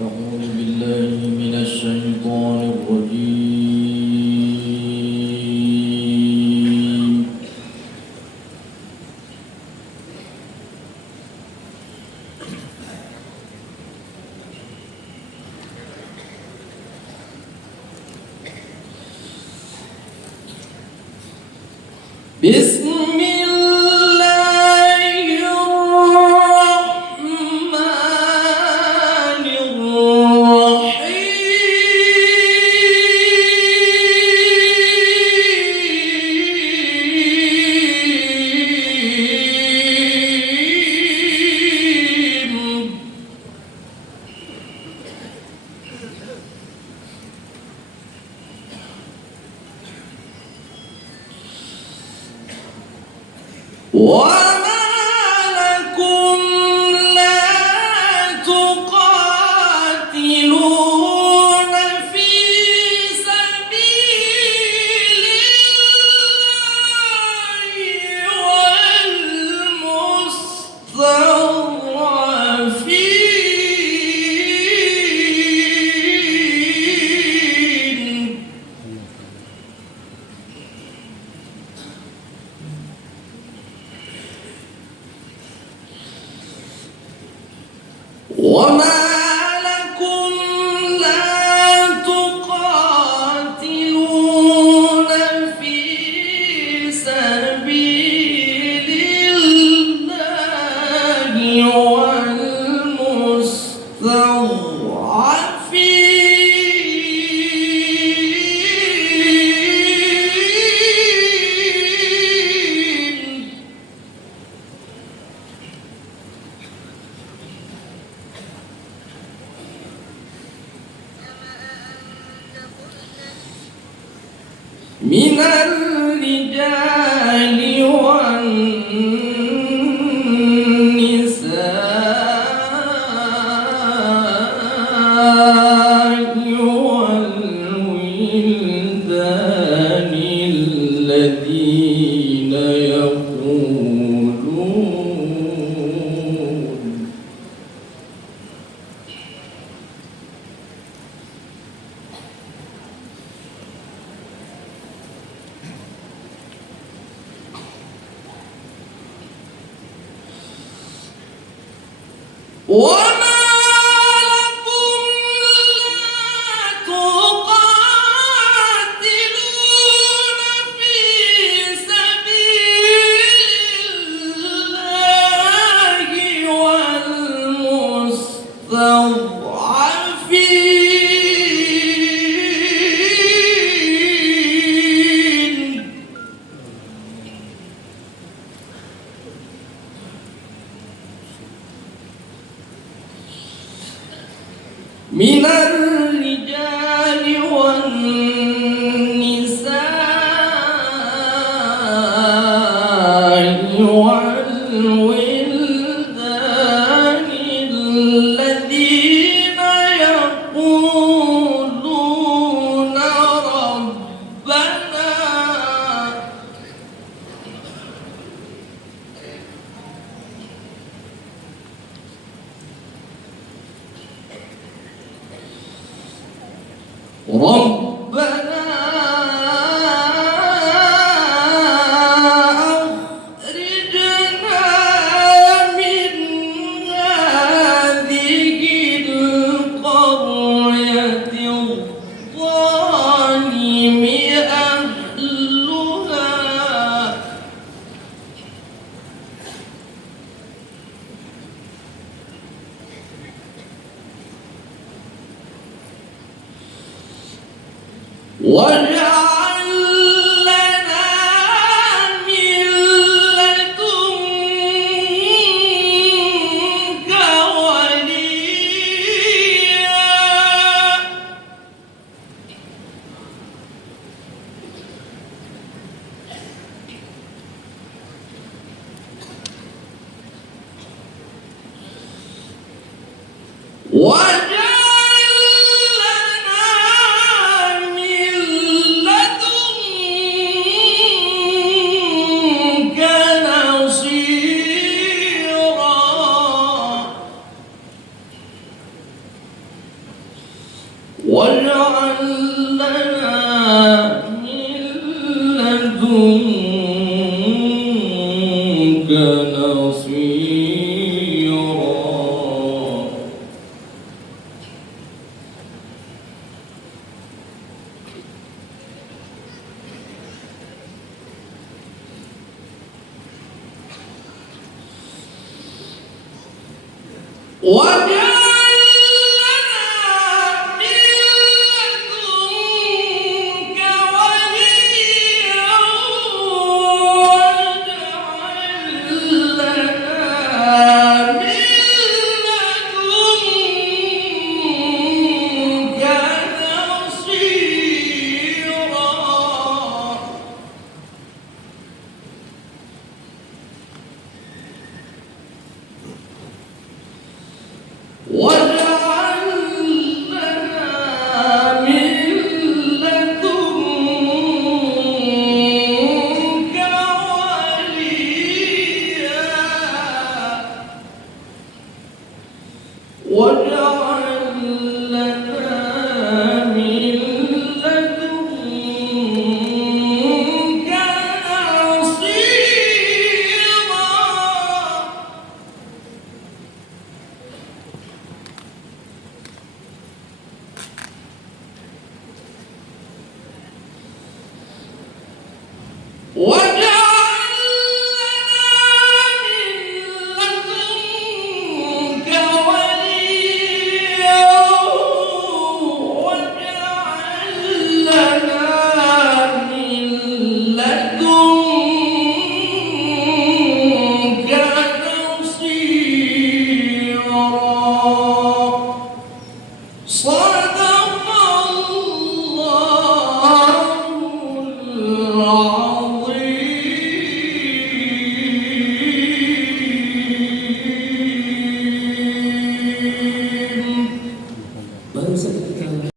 أعوذ بالله من الشيطان الرجيم. بسم وما لكم لا تقاتلون في سبيل الله وما لكم لا تقاتلون في سبيل الله من الرجال والنساء والولدان الذين يقولون وما لكم لا تقاتلون في سبيل الله والمستضعفين من الرجال والنساء والولدان الذين يقولون ربنا أخرجنا من هذه القرية الظالم أهلها واجعل لنا من لدنك وليا واجعل لنا من لدنك نصيرا واجعل لنا من لدنك وليا واجعل لنا من لدنك نصيرا واجعل لنا من لدنك وليا واجعل لنا من لدنك نصيرا واجعل لنا من لدنك وليا واجعل لنا من لدنك نصيرا صدق